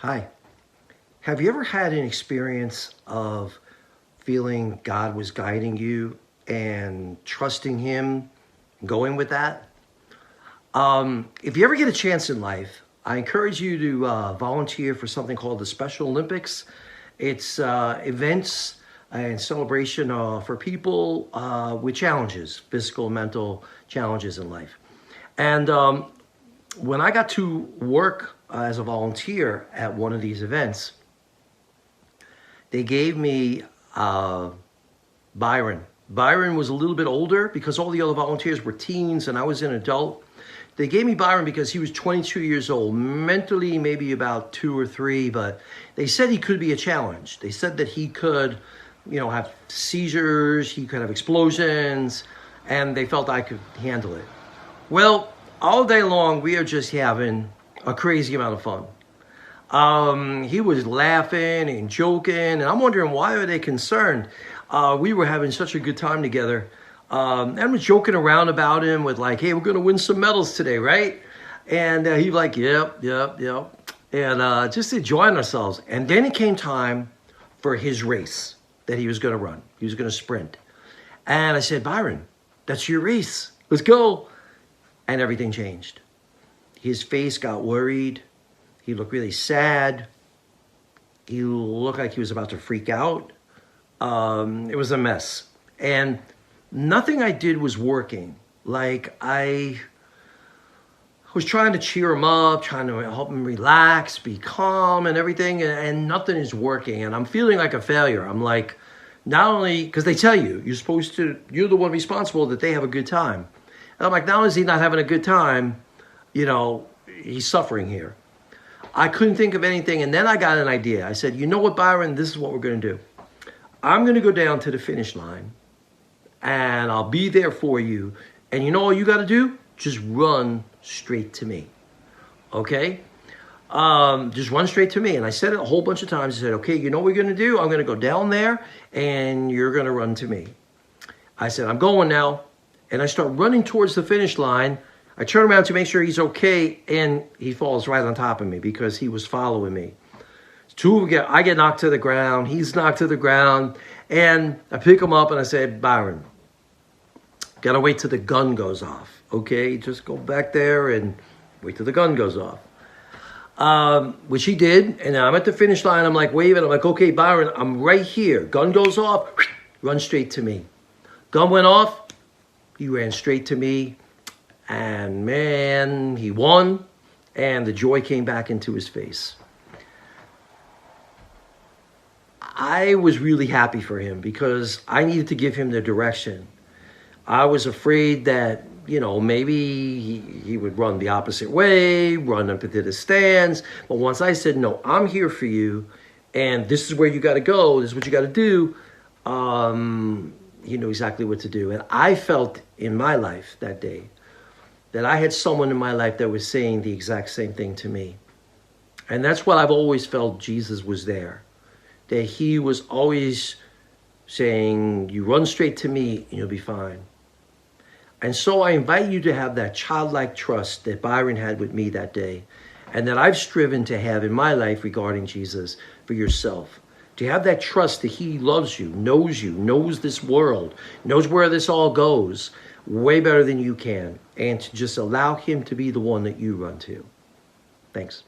Hi. Have you ever had an experience of feeling God was guiding you and trusting Him, going with that? If you ever get a chance in life, I encourage you to volunteer for something called the Special Olympics. It's events and celebration for people with challenges, physical, mental challenges in life. And when I got to work as a volunteer at one of these events, they gave me Byron. Byron was a little bit older because all the other volunteers were teens and I was an adult. They gave me Byron because he was 22 years old, mentally maybe about 2 or 3, but they said he could be a challenge. They said that he could, have seizures, he could have explosions, and they felt I could handle it. Well, all day long, we are just having a crazy amount of fun. He was laughing and joking, and I'm wondering, why are they concerned? We were having such a good time together. And I was joking around about him with like, hey, we're going to win some medals today, right? And he was like, yep. And just enjoying ourselves. And then it came time for his race that he was going to run. He was going to sprint. And I said, Byron, that's your race. Let's go. And everything changed. His face got worried. He looked really sad. He looked like he was about to freak out. It was a mess. And nothing I did was working. Like, I was trying to cheer him up, trying to help him relax, be calm and everything, and nothing is working. And I'm feeling like a failure. I'm like, not only, because they tell you, you're the one responsible that they have a good time. And I'm like, not only is he not having a good time, he's suffering here. I couldn't think of anything, and then I got an idea. I said, you know what, Byron, this is what we're going to do. I'm going to go down to the finish line, and I'll be there for you. And you know all you got to do? Just run straight to me, okay? Just run straight to me. And I said it a whole bunch of times. I said, okay, you know what we're going to do? I'm going to go down there, and you're going to run to me. I said, I'm going now. And I start running towards the finish line. I turn around to make sure he's okay, and he falls right on top of me because he was following me. I get knocked to the ground, he's knocked to the ground, and I pick him up and I say, Byron, gotta wait till the gun goes off, okay? Just go back there and wait till the gun goes off. Which he did, and I'm at the finish line, I'm like waving, I'm like, okay, Byron, I'm right here. Gun goes off, run straight to me. Gun went off, he ran straight to me. And man, he won, and the joy came back into his face. I was really happy for him because I needed to give him the direction. I was afraid that, maybe he would run the opposite way, run up into the stands. But once I said, no, I'm here for you, and this is where you got to go, this is what you got to do, he knew exactly what to do. And I felt in my life that day that I had someone in my life that was saying the exact same thing to me. And that's what I've always felt. Jesus was there. That he was always saying, you run straight to me and you'll be fine. And so I invite you to have that childlike trust that Byron had with me that day, and that I've striven to have in my life regarding Jesus for yourself. To have that trust that he loves you, knows this world, knows where this all goes, way better than you can, and to just allow him to be the one that you run to. Thanks.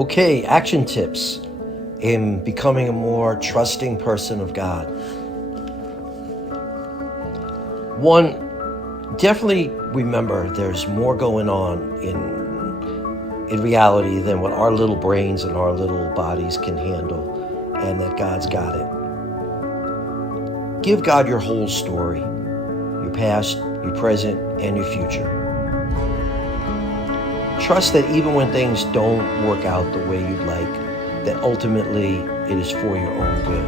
Okay, action tips in becoming a more trusting person of God. One, definitely remember there's more going on in reality than what our little brains and our little bodies can handle, and that God's got it. Give God your whole story, your past, your present, and your future. Trust that even when things don't work out the way you'd like, that ultimately it is for your own good.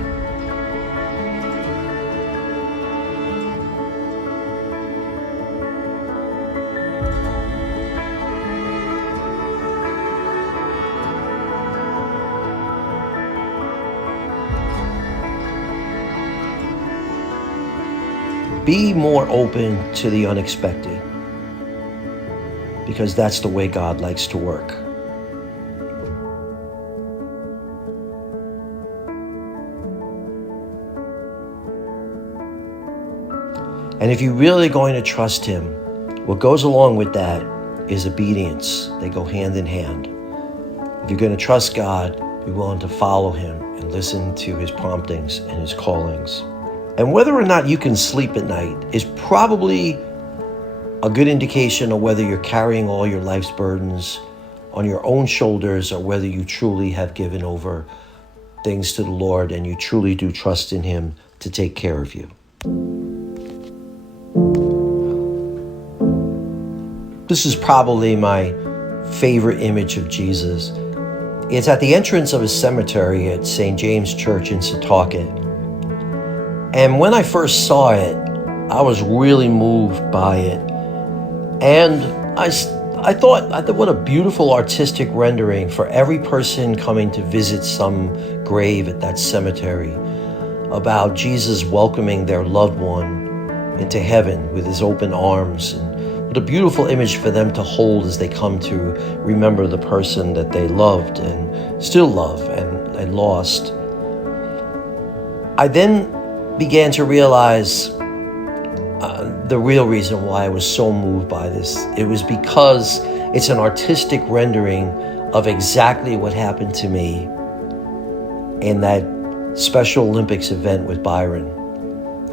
Be more open to the unexpected, because that's the way God likes to work. And if you're really going to trust Him, what goes along with that is obedience. They go hand in hand. If you're going to trust God, be willing to follow Him and listen to His promptings and His callings. And whether or not you can sleep at night is probably a good indication of whether you're carrying all your life's burdens on your own shoulders, or whether you truly have given over things to the Lord and you truly do trust in Him to take care of you. This is probably my favorite image of Jesus. It's at the entrance of a cemetery at St. James Church in Setauket. And when I first saw it, I was really moved by it. And I thought, what a beautiful artistic rendering for every person coming to visit some grave at that cemetery, about Jesus welcoming their loved one into heaven with His open arms. And what a beautiful image for them to hold as they come to remember the person that they loved and still love and lost. I then began to realize the real reason why I was so moved by this. It was because it's an artistic rendering of exactly what happened to me in that Special Olympics event with Byron.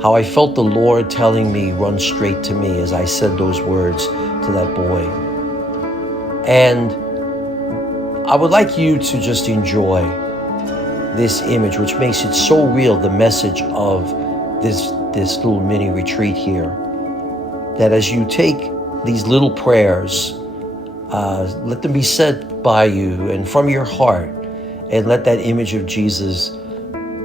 How I felt the Lord telling me, run straight to me, as I said those words to that boy. And I would like you to just enjoy this image, which makes it so real, the message of this little mini retreat here. That as you take these little prayers, let them be said by you and from your heart, and let that image of Jesus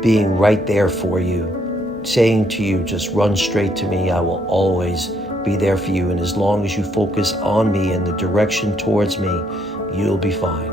being right there for you, saying to you, just run straight to me, I will always be there for you. And as long as you focus on me and the direction towards me, you'll be fine.